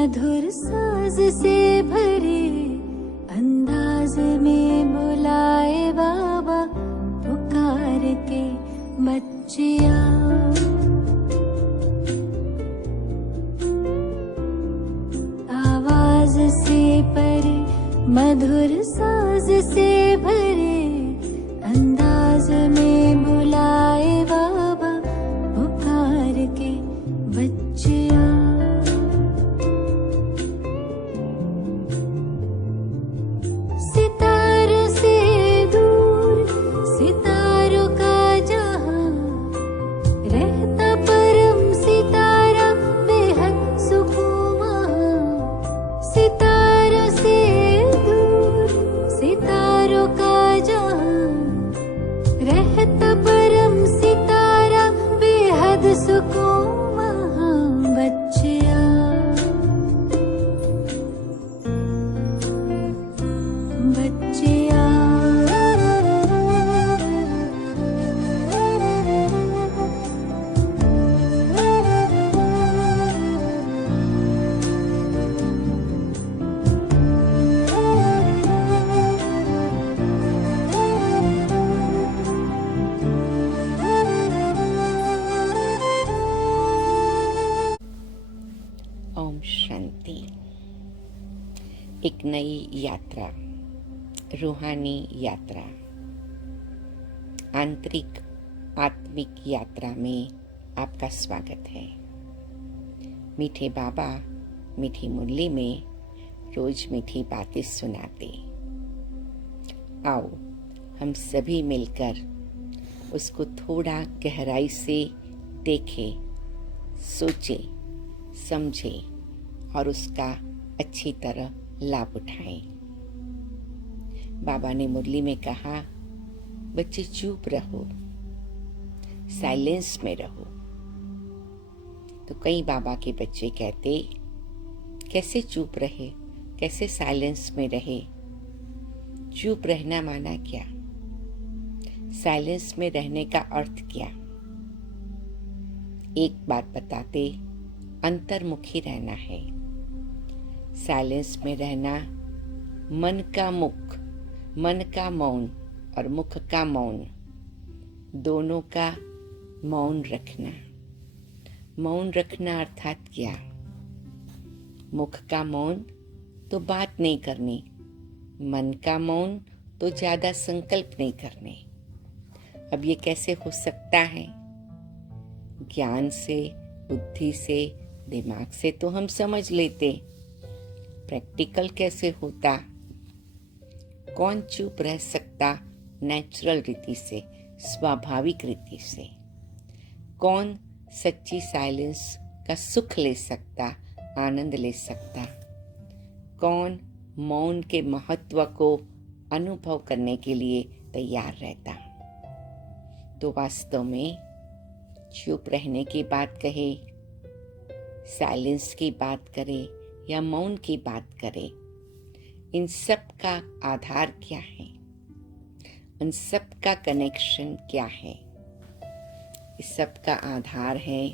मधुर साज से भरे अंदाज में बुलाए बाबा, पुकार के बच्चिया। आवाज से परे मधुर साज से भरे अंदाज में बुलाए बाबा, पुकार के बच्चिया। सितारों से दूर सितारों का जहां, रहता परम सितारा बेहद सुकून वहां। सितारों से दूर सितारों का जहां, रहता परम सितारा बेहद सुकून वहां। बच्चिया बच्चिया ओम शांति। एक नई यात्रा, रूहानी यात्रा, आंतरिक आत्मिक यात्रा में आपका स्वागत है। मीठे बाबा मीठी मुरली में रोज मीठी बातें सुनाते। आओ हम सभी मिलकर उसको थोड़ा गहराई से देखें, सोचें, समझें और उसका अच्छी तरह लाभ उठाएं। बाबा ने मुरली में कहा, बच्चे चुप रहो, साइलेंस में रहो। तो कई बाबा के बच्चे कहते, कैसे चुप रहे, कैसे साइलेंस में रहे? चुप रहना माना क्या? साइलेंस में रहने का अर्थ क्या? एक बात बताते, अंतर्मुखी रहना है। साइलेंस में रहना मन का मुख, मन का मौन और मुख का मौन, दोनों का मौन रखना। मौन रखना अर्थात क्या? मुख का मौन तो बात नहीं करनी, मन का मौन तो ज्यादा संकल्प नहीं करने। अब ये कैसे हो सकता है? ज्ञान से, बुद्धि से, दिमाग से तो हम समझ लेते, प्रैक्टिकल कैसे होता? कौन चुप रह सकता नेचुरल रीति से, स्वाभाविक रीति से? कौन सच्ची साइलेंस का सुख ले सकता, आनंद ले सकता? कौन मौन के महत्व को अनुभव करने के लिए तैयार रहता? तो वास्तव में चुप रहने की बात कहे, साइलेंस की बात करे या मौन की बात करे, इन सब का आधार क्या है? उन सब का कनेक्शन क्या है? इस सब का आधार है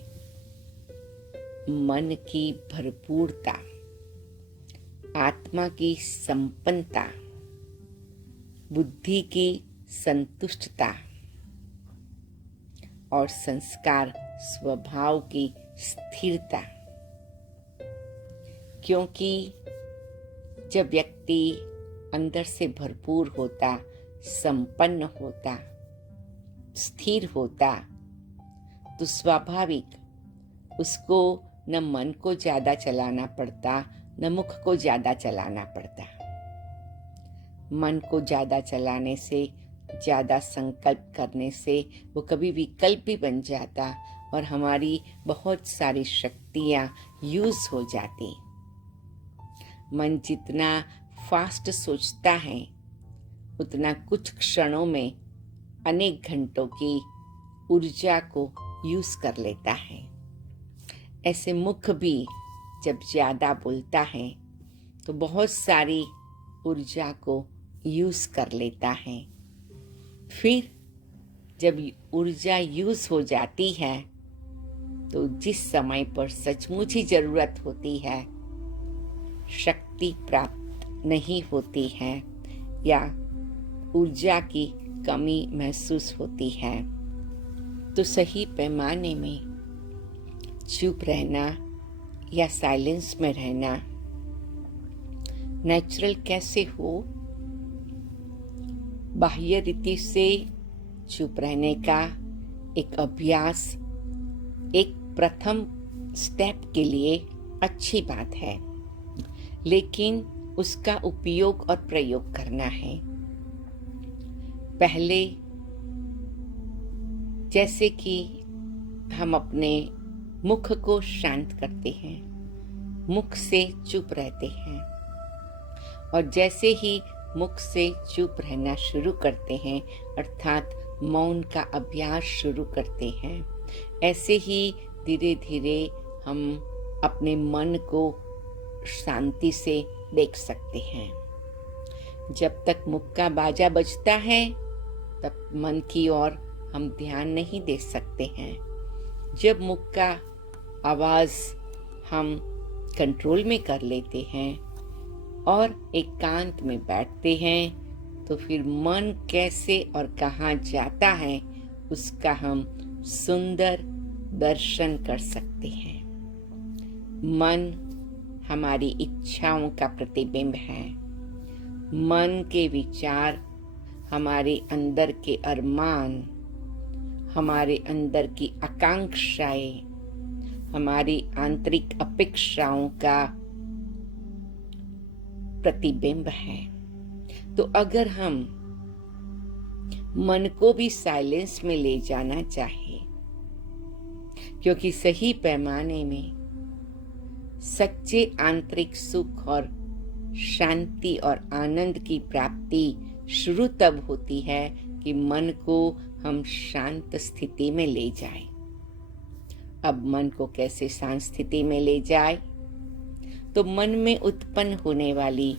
मन की भरपूरता, आत्मा की संपन्नता, बुद्धि की संतुष्टता और संस्कार स्वभाव की स्थिरता। क्योंकि जब व्यक्ति अंदर से भरपूर होता, संपन्न होता, स्थिर होता, तो स्वाभाविक उसको न मन को ज्यादा चलाना पड़ता, न मुख को ज्यादा चलाना पड़ता। मन को ज्यादा चलाने से, ज्यादा संकल्प करने से वो कभी विकल्प भी बन जाता और हमारी बहुत सारी शक्तियां यूज हो जाती। मन जितना फास्ट सोचता है, उतना कुछ क्षणों में अनेक घंटों की ऊर्जा को यूज कर लेता है। ऐसे मुख भी जब ज्यादा बोलता है तो बहुत सारी ऊर्जा को यूज कर लेता है। फिर जब ऊर्जा यूज हो जाती है तो जिस समय पर सचमुच ही जरूरत होती है शक्ति प्राप्त नहीं होती है या ऊर्जा की कमी महसूस होती है, तो सही पैमाने में चुप रहना या साइलेंस में रहना नेचुरल कैसे हो, बाह्य रीति से चुप रहने का एक अभ्यास एक प्रथम स्टेप के लिए अच्छी बात है, लेकिन उसका उपयोग और प्रयोग करना है। पहले जैसे कि हम अपने मुख को शांत करते हैं, मुख से चुप रहते हैं, और जैसे ही मुख से चुप रहना शुरू करते हैं अर्थात मौन का अभ्यास शुरू करते हैं, ऐसे ही धीरे धीरे हम अपने मन को शांति से देख सकते हैं। जब तक मुख का बाजा बजता है तब मन की ओर हम ध्यान नहीं दे सकते हैं। जब मुख का आवाज हम कंट्रोल में कर लेते हैं और एकांत में बैठते हैं, तो फिर मन कैसे और कहाँ जाता है उसका हम सुंदर दर्शन कर सकते हैं। मन हमारी इच्छाओं का प्रतिबिंब है। मन के विचार हमारे अंदर के अरमान, हमारे अंदर की आकांक्षाएं, हमारी आंतरिक अपेक्षाओं का प्रतिबिंब है। तो अगर हम मन को भी साइलेंस में ले जाना चाहे, क्योंकि सही पैमाने में सच्चे आंतरिक सुख और शांति और आनंद की प्राप्ति शुरू तब होती है कि मन को हम शांत स्थिति में ले जाएं। अब मन को कैसे शांत स्थिति में ले जाए? तो मन में उत्पन्न होने वाली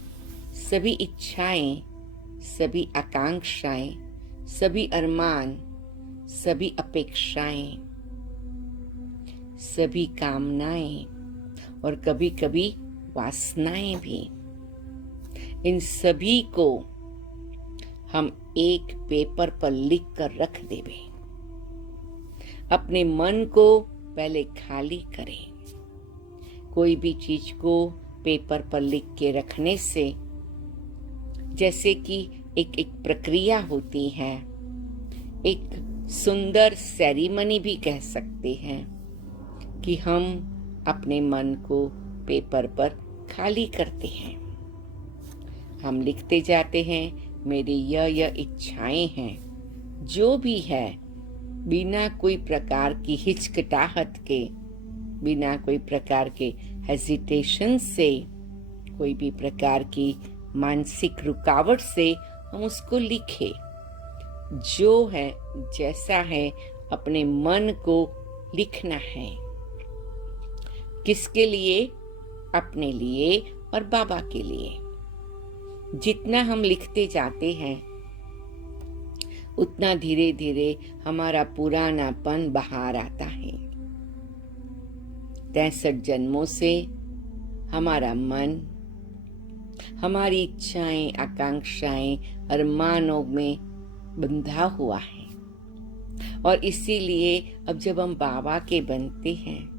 सभी इच्छाएं, सभी आकांक्षाएं, सभी अरमान, सभी अपेक्षाएं, सभी कामनाएं और कभी कभी वासनाएं भी, इन सभी को हम एक पेपर पर लिख कर रख देवे। अपने मन को पहले खाली करें। कोई भी चीज को पेपर पर लिख के रखने से जैसे कि एक प्रक्रिया होती है, एक सुंदर सेरेमनी भी कह सकते हैं कि हम अपने मन को पेपर पर खाली करते हैं। हम लिखते जाते हैं मेरी यह इच्छाएं हैं, जो भी है, बिना कोई प्रकार की हिचकिचाहट के, बिना कोई प्रकार के हेजिटेशन से, कोई भी प्रकार की मानसिक रुकावट से हम उसको लिखे। जो है जैसा है अपने मन को लिखना है। किसके लिए? अपने लिए और बाबा के लिए। जितना हम लिखते जाते हैं उतना धीरे धीरे हमारा पुरानापन बाहर आता है। 63 जन्मों से हमारा मन, हमारी इच्छाएं, आकांक्षाएं, अरमानों में बंधा हुआ है, और इसीलिए अब जब हम बाबा के बनते हैं,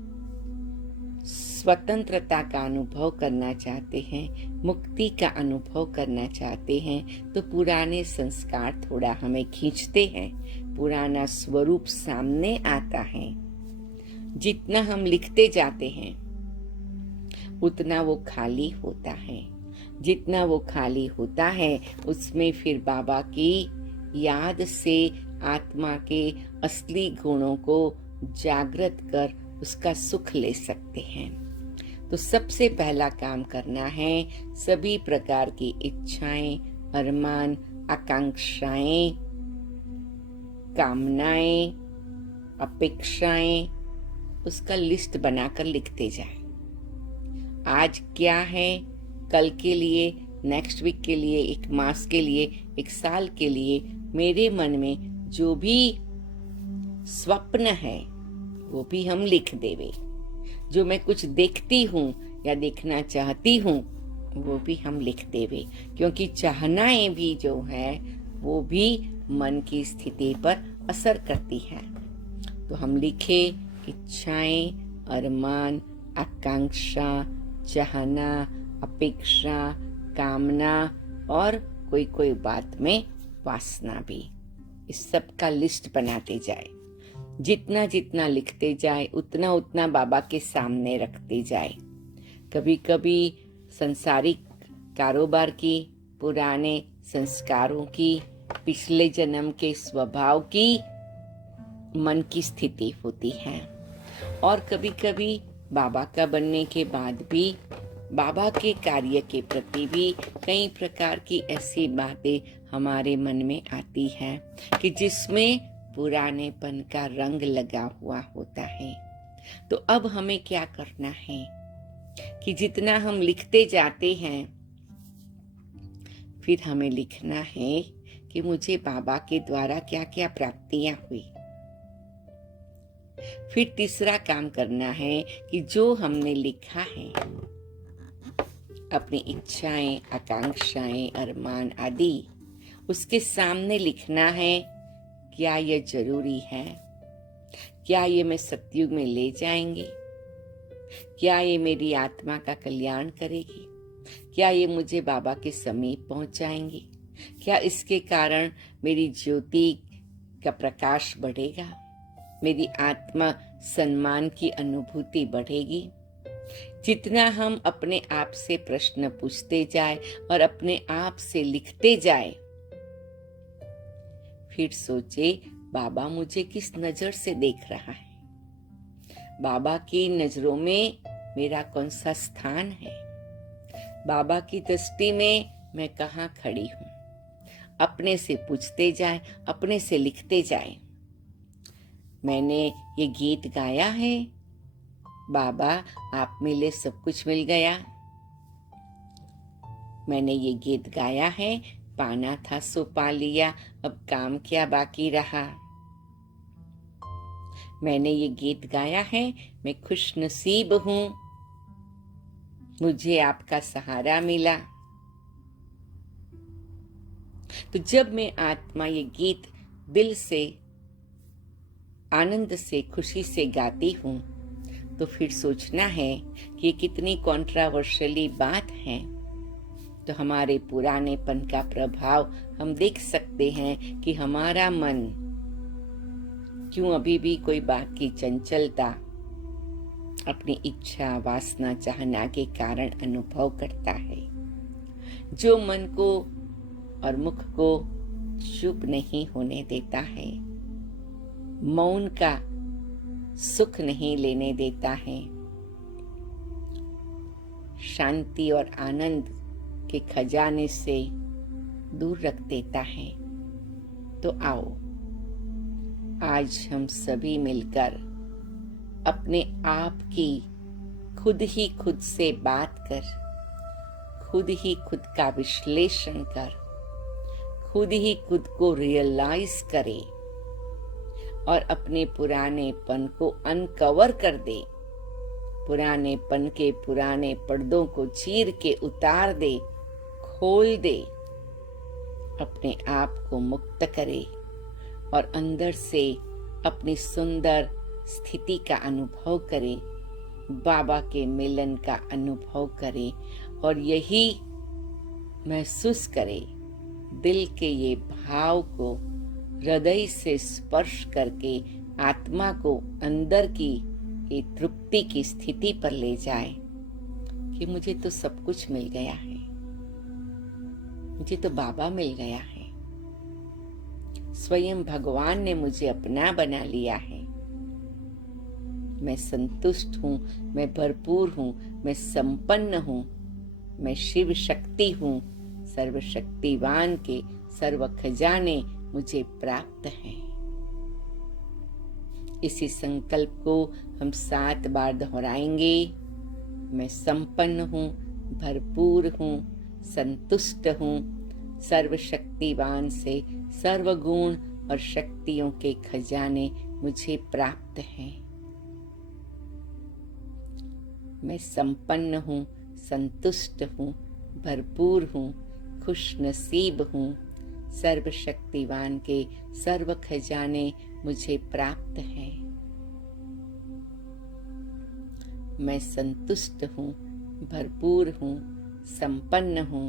स्वतंत्रता का अनुभव करना चाहते हैं, मुक्ति का अनुभव करना चाहते हैं, तो पुराने संस्कार थोड़ा हमें खींचते हैं, पुराना स्वरूप सामने आता है। जितना हम लिखते जाते हैं उतना वो खाली होता है। जितना वो खाली होता है उसमें फिर बाबा की याद से आत्मा के असली गुणों को जागृत कर उसका सुख ले सकते हैं। तो सबसे पहला काम करना है, सभी प्रकार की इच्छाएं, अरमान, आकांक्षाएं, कामनाएं, अपेक्षाएं, उसका लिस्ट बनाकर लिखते जाए। आज क्या है, कल के लिए, नेक्स्ट वीक के लिए, एक मास के लिए, एक साल के लिए मेरे मन में जो भी स्वप्न है वो भी हम लिख देवे। जो मैं कुछ देखती हूँ या देखना चाहती हूँ वो भी हम लिख देवे, क्योंकि चाहनाएं भी जो है वो भी मन की स्थिति पर असर करती है। तो हम लिखे इच्छाएं, अरमान, आकांक्षा, चाहना, अपेक्षा, कामना और कोई कोई बात में वासना भी। इस सब का लिस्ट बनाते जाए। जितना जितना लिखते जाए उतना उतना बाबा के सामने रखते जाए। कभी कभी संसारिक कारोबार की, पुराने संस्कारों की, पिछले जन्म के स्वभाव की मन की स्थिति होती है। और कभी कभी बाबा का बनने के बाद भी बाबा के कार्य के प्रति भी कई प्रकार की ऐसी बातें हमारे मन में आती हैं कि जिसमें पुरानेपन का रंग लगा हुआ होता है। तो अब हमें क्या करना है कि जितना हम लिखते जाते हैं, फिर हमें लिखना है कि मुझे बाबा के द्वारा क्या क्या प्राप्तियां हुई। फिर तीसरा काम करना है कि जो हमने लिखा है, अपनी इच्छाएं, आकांक्षाएं, अरमान आदि, उसके सामने लिखना है क्या ये जरूरी है, क्या ये मैं सतयुग में ले जाएंगे, क्या ये मेरी आत्मा का कल्याण करेगी, क्या ये मुझे बाबा के समीप पहुंचाएंगी, क्या इसके कारण मेरी ज्योति का प्रकाश बढ़ेगा, मेरी आत्मा सम्मान की अनुभूति बढ़ेगी। जितना हम अपने आप से प्रश्न पूछते जाए और अपने आप से लिखते जाए, फिर सोचे बाबा मुझे किस नजर से देख रहा है, बाबा की नजरों में मेरा कौन सा स्थान है, बाबा की दृष्टि में मैं कहाँ खड़ी हूँ। अपने से पूछते जाए, अपने से लिखते जाए। मैंने ये गीत गाया है, बाबा आप मिले सब कुछ मिल गया। मैंने ये गीत गाया है, पाना था सो पा लिया, अब काम क्या बाकी रहा। मैंने ये गीत गाया है, मैं खुश नसीब हूं, मुझे आपका सहारा मिला। तो जब मैं आत्मा ये गीत दिल से, आनंद से, खुशी से गाती हूं, तो फिर सोचना है कि ये कितनी कॉन्ट्रावर्शियली बात है। तो हमारे पुरानेपन का प्रभाव हम देख सकते हैं कि हमारा मन क्यों अभी भी कोई बात की चंचलता अपनी इच्छा, वासना, चाहना के कारण अनुभव करता है, जो मन को और मुख को चुप नहीं होने देता है, मौन का सुख नहीं लेने देता है, शांति और आनंद के खजाने से दूर रख देता है। तो आओ आज हम सभी मिलकर अपने आप की खुद ही खुद से बात कर, खुद ही खुद का विश्लेषण कर, खुद ही खुद को रियलाइज करे और अपने पुरानेपन को अनकवर कर दे, पुरानेपन के पुराने पर्दों को चीर के उतार दे, खोल दे, अपने आप को मुक्त करे और अंदर से अपनी सुंदर स्थिति का अनुभव करे, बाबा के मिलन का अनुभव करे और यही महसूस करे, दिल के ये भाव को हृदय से स्पर्श करके आत्मा को अंदर की ये तृप्ति की स्थिति पर ले जाए कि मुझे तो सब कुछ मिल गया है, मुझे तो बाबा मिल गया है, स्वयं भगवान ने मुझे अपना बना लिया है, मैं संतुष्ट हूँ, मैं भरपूर हूँ, मैं संपन्न हूँ, मैं शिव शक्ति हूँ, सर्वशक्तिवान के सर्व खजाने मुझे प्राप्त हैं। इसी संकल्प को हम 7 बार दोहराएंगे। मैं संपन्न हूँ, भरपूर हूँ, संतुष्ट हूँ, सर्वशक्तिवान से सर्व गुण और शक्तियों के खजाने मुझे प्राप्त हैं। मैं संपन्न हूँ, संतुष्ट हूँ, भरपूर हूँ, खुश नसीब हूँ। सर्वशक्तिवान के सर्व खजाने मुझे प्राप्त हैं। मैं संतुष्ट हूँ, भरपूर हूँ, संपन्न हूँ,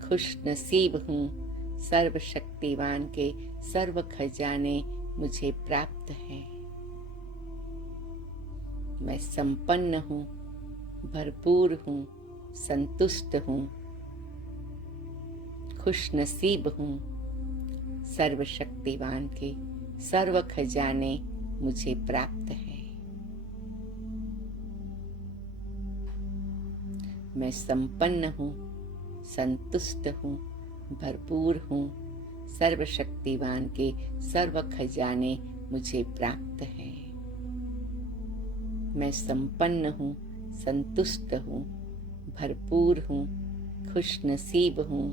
खुश नसीब हूँ। सर्वशक्तिवान के सर्व खजाने मुझे प्राप्त हैं। मैं संपन्न हूँ, भरपूर हूँ, संतुष्ट हूँ, खुश नसीब हूँ। सर्वशक्तिवान के सर्व खजाने मुझे प्राप्त हैं। मैं संपन्न हूँ, संतुष्ट हूँ, भरपूर हूँ। सर्वशक्तिवान के सर्व खजाने मुझे प्राप्त हैं। मैं संपन्न हूँ, संतुष्ट हूँ, भरपूर हूँ, खुश नसीब हूँ।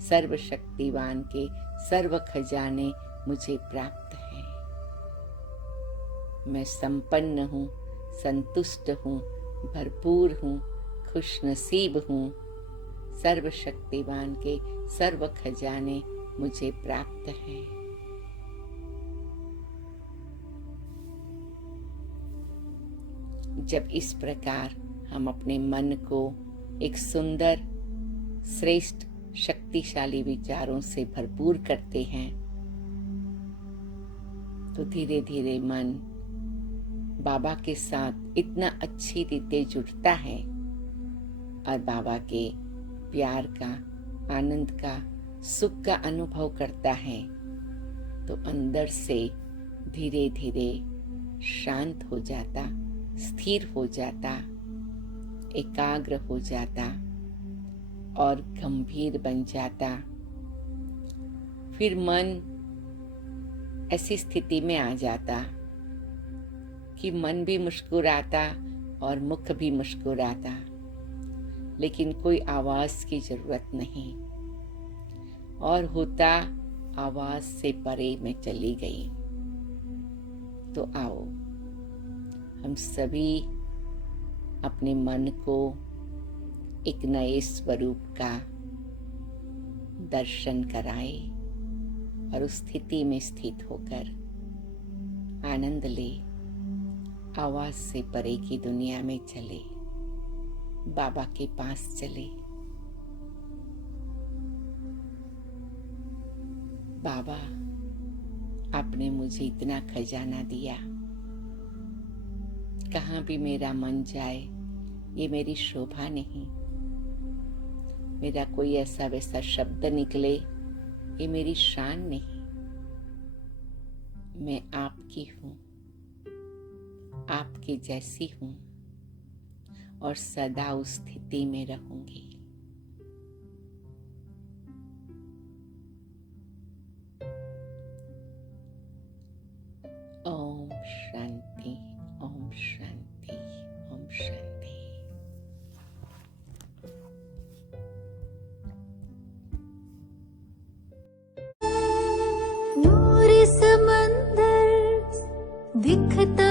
सर्वशक्तिवान के सर्व खजाने मुझे प्राप्त हैं। मैं संपन्न हूँ, संतुष्ट हूँ, भरपूर हूँ, खुश नसीब हूँ। सर्वशक्तिवान के सर्व खजाने मुझे प्राप्त हैं। जब इस प्रकार हम अपने मन को एक सुंदर, श्रेष्ठ, शक्तिशाली विचारों से भरपूर करते हैं तो धीरे धीरे मन बाबा के साथ इतना अच्छी रीते जुड़ता है और बाबा के प्यार का, आनंद का, सुख का अनुभव करता है तो अंदर से धीरे धीरे शांत हो जाता, स्थिर हो जाता, एकाग्र हो जाता और गंभीर बन जाता। फिर मन ऐसी स्थिति में आ जाता कि मन भी मुस्कुराता और मुख भी मुस्कुराता, लेकिन कोई आवाज की जरूरत नहीं और होता आवाज से परे मैं चली गई। तो आओ हम सभी अपने मन को एक नए स्वरूप का दर्शन कराए और उस स्थिति में स्थित होकर आनंद ले, आवाज से परे की दुनिया में चले, बाबा के पास चले। बाबा, आपने मुझे इतना खजाना दिया, कहाँ भी मेरा मन जाए ये मेरी शोभा नहीं, मेरा कोई ऐसा वैसा शब्द निकले ये मेरी शान नहीं। मैं आपकी हूँ, आपकी जैसी हूँ और सदा उस स्थिति में रहूंगी। ओम शांति, ओम शांति, ओम शांति। नूर समंदर दिखता